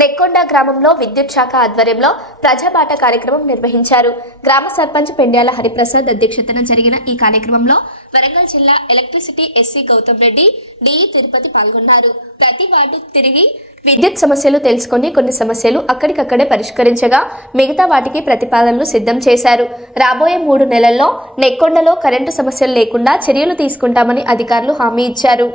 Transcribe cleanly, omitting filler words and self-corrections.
నెక్కొండ గ్రామంలో విద్యుత్ శాఖ ఆధ్వర్యంలో ప్రజాబాట కార్యక్రమం నిర్వహించారు. గ్రామ సర్పంచ్ పెండ్యాల హరిప్రసాద్ అధ్యక్షతన జరిగిన ఈ కార్యక్రమంలో వరంగల్ జిల్లా electricity SC Gautam Reddy, DE Tirupati పాల్గొన్నారు. ప్రతి వార్డు తిరిగి విద్యుత్ సమస్యలు తెలుసుకొని కొన్ని సమస్యలు అక్కడికక్కడే పరిష్కరించగా మిగతా వాటికి ప్రతిపాదనలు సిద్ధం చేశారు. రాబోయే 3 నెలల్లో నెక్కొండలో కరెంటు సమస్యలు లేకుండా చర్యలు తీసుకుంటామని అధికారులు హామీ ఇచ్చారు.